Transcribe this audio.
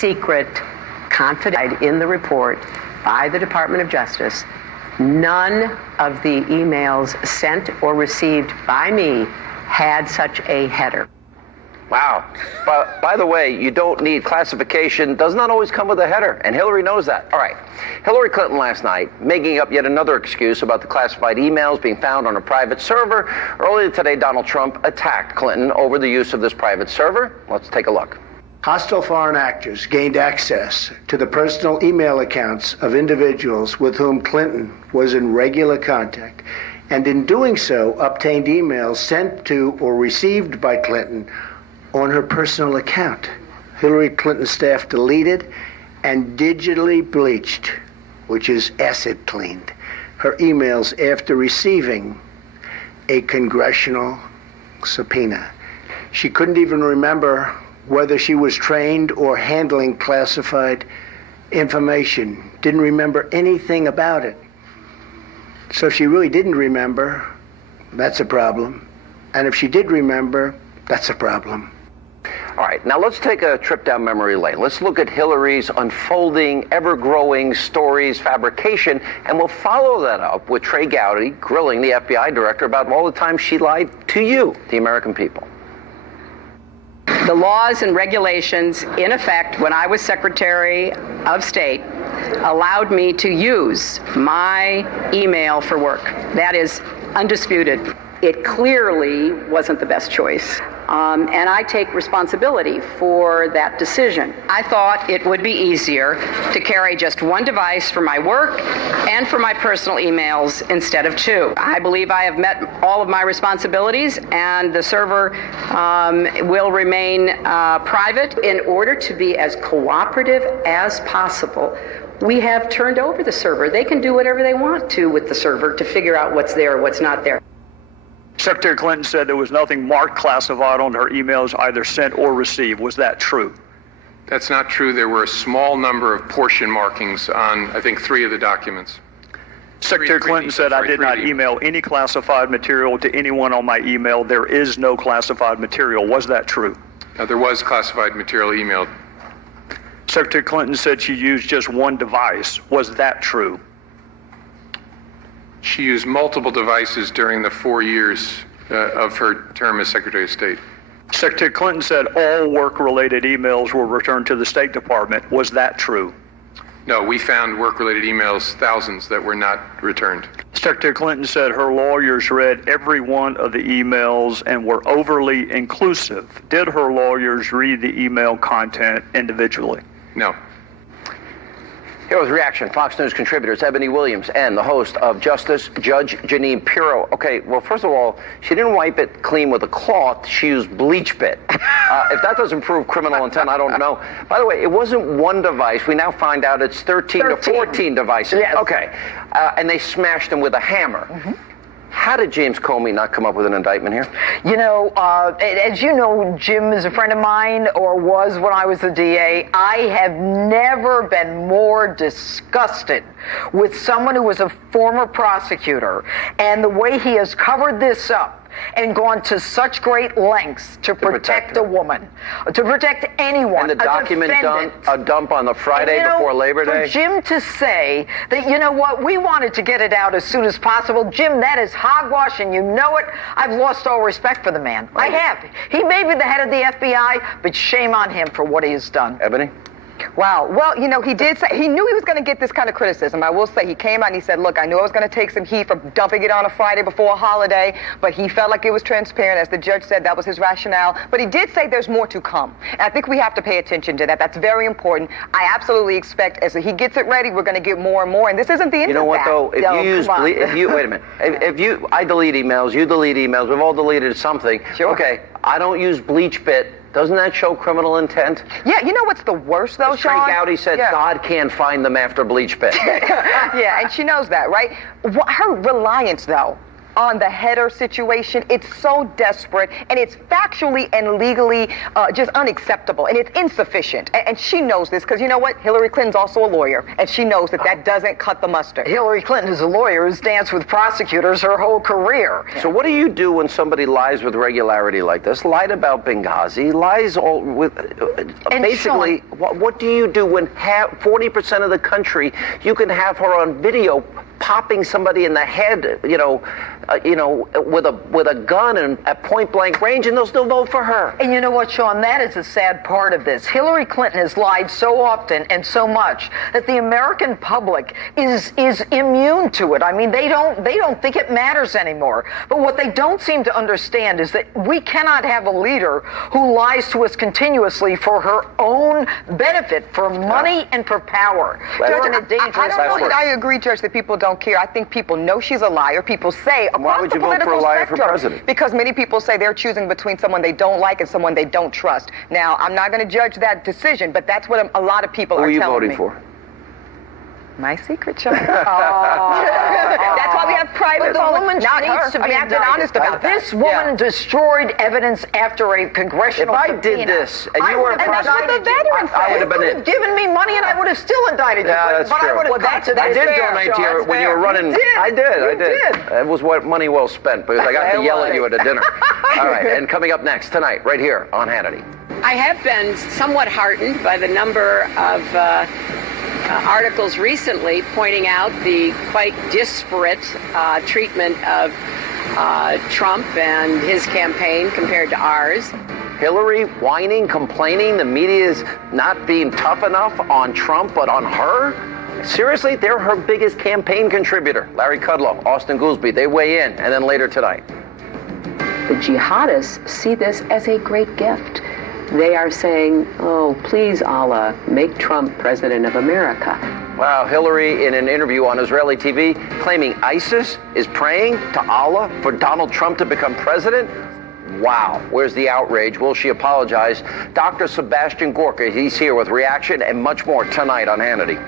secret, confidential in the report by the Department of Justice. None of the emails sent or received by me had such a header. Wow. But by the way, you don't need classification. Does not always come with a header, and Hillary knows that. All right. Hillary Clinton last night making up yet another excuse about the classified emails being found on a private server. Earlier today, Donald Trump attacked Clinton over the use of this private server. Let's take a look. Hostile foreign actors gained access to the personal email accounts of individuals with whom Clinton was in regular contact, and in doing so, obtained emails sent to or received by Clinton on her personal account. Hillary Clinton's staff deleted and digitally bleached, which is acid cleaned, her emails after receiving a congressional subpoena. She couldn't even remember whether she was trained or handling classified information. Didn't remember anything about it. So if she really didn't remember, that's a problem. And if she did remember, that's a problem. All right, now let's take a trip down memory lane. Let's look at Hillary's unfolding, ever-growing stories, fabrication, and we'll follow that up with Trey Gowdy grilling the FBI director about all the times she lied to you, the American people. The laws and regulations in effect when I was Secretary of State allowed me to use my email for work. That is undisputed. It clearly wasn't the best choice. And I take responsibility for that decision. I thought it would be easier to carry just one device for my work and for my personal emails instead of two. I believe I have met all of my responsibilities, and the server will remain private. In order to be as cooperative as possible, we have turned over the server. They can do whatever they want to with the server to figure out what's there or what's not there. Secretary Clinton said there was nothing marked classified on her emails either sent or received. Was that true? That's not true. There were a small number of portion markings on, I think, 3 of the documents. Secretary Clinton said, I did not email any classified material to anyone on my email. There is no classified material. Was that true? There was classified material emailed. Secretary Clinton said she used just one device. Was that true? She used multiple devices during the 4 years of her term as Secretary of State. Secretary Clinton said all work-related emails were returned to the State Department. Was that true? No, we found work-related emails, thousands, that were not returned. Secretary Clinton said her lawyers read every one of the emails and were overly inclusive. Did her lawyers read the email content individually? No. Here was reaction. Fox News contributors Ebony Williams and the host of Justice Judge Jeanine Pirro. Okay, well, first of all, she didn't wipe it clean with a cloth. She used bleach bit. If that doesn't prove criminal intent, I don't know. By the way, it wasn't one device. We now find out it's 13 to 14 devices. Yes. Okay, and they smashed them with a hammer. Mm-hmm. How did James Comey not come up with an indictment here? You know, as you know, Jim is a friend of mine, or was when I was the DA. I have never been more disgusted with someone who was a former prosecutor and the way he has covered this up and gone to such great lengths to protect a woman, to protect anyone. And the document dump on the Friday before Labor Day? For Jim to say that, you know what, we wanted to get it out as soon as possible, Jim, that is hogwash, and you know it. I've lost all respect for the man. Right. I have. He may be the head of the FBI, but shame on him for what he has done. Ebony? Wow. Well, you know, he did say, he knew he was going to get this kind of criticism. I will say he came out and he said, look, I knew I was going to take some heat for dumping it on a Friday before a holiday, but he felt like it was transparent. As the judge said, that was his rationale. But he did say there's more to come. And I think we have to pay attention to that. That's very important. I absolutely expect as he gets it ready, we're going to get more and more. And this isn't the end of that. You know what, though? If you use, wait a minute. I delete emails, you delete emails, we've all deleted something. Sure. Okay, I don't use bleach bit. Doesn't that show criminal intent? Yeah, you know what's the worst, though, Sean? Trey Gowdy said God can't find them after bleach pit. Yeah, and she knows that, right? Her reliance, though, on the header situation. It's so desperate, and it's factually and legally just unacceptable, and it's insufficient. And she knows this, because you know what? Hillary Clinton's also a lawyer, and she knows that that doesn't cut the mustard. Hillary Clinton is a lawyer who's danced with prosecutors her whole career. So what do you do when somebody lies with regularity like this? Lied about Benghazi, lies all with basically. What do you do when 40% of the country, you can have her on video popping somebody in the head, with a gun and at point blank range, and they'll still vote for her? And you know what, Sean? That is a sad part of this. Hillary Clinton has lied so often and so much that the American public is immune to it. I mean, they don't think it matters anymore. But what they don't seem to understand is that we cannot have a leader who lies to us continuously for her own benefit, for money and for power. Judge, We're in a dangerous I don't know that I agree, Judge, that people don't care. I think people know she's a liar. People say across Why would you the vote for a political liar for spectrum, president? because many people say they're choosing between someone they don't like and someone they don't trust. Now, I'm not going to judge that decision, but that's what a lot of people Who are are you telling voting me. for? My secret, Chuck. That's why we have private. But the woman not needs her. to be I mean, I've been indicted. honest about that. This woman destroyed evidence after a congressional If I subpoena. did this and you were a And that's what the prosecutor, veteran I would have been You in. could have given me money and I would have still indicted you. Yeah, that's but true. I would have come to I this. did donate to you when you were running. You did. I did. You did. It was money well spent, because I got to It yell was. at you at a dinner. All right, and coming up next tonight, right here on Hannity. I have been somewhat heartened by the number of articles recently pointing out the quite disparate treatment of Trump and his campaign compared to ours. Hillary whining, complaining the media is not being tough enough on Trump, but on her? Seriously, they're her biggest campaign contributor. Larry Kudlow, Austin Goolsbee, they weigh in, and then later tonight. The jihadists see this as a great gift. They are saying, oh, please, Allah, make Trump president of America. Wow, Hillary in an interview on Israeli TV claiming ISIS is praying to Allah for Donald Trump to become president? Wow, where's the outrage? Will she apologize? Dr. Sebastian Gorka, he's here with reaction and much more tonight on Hannity.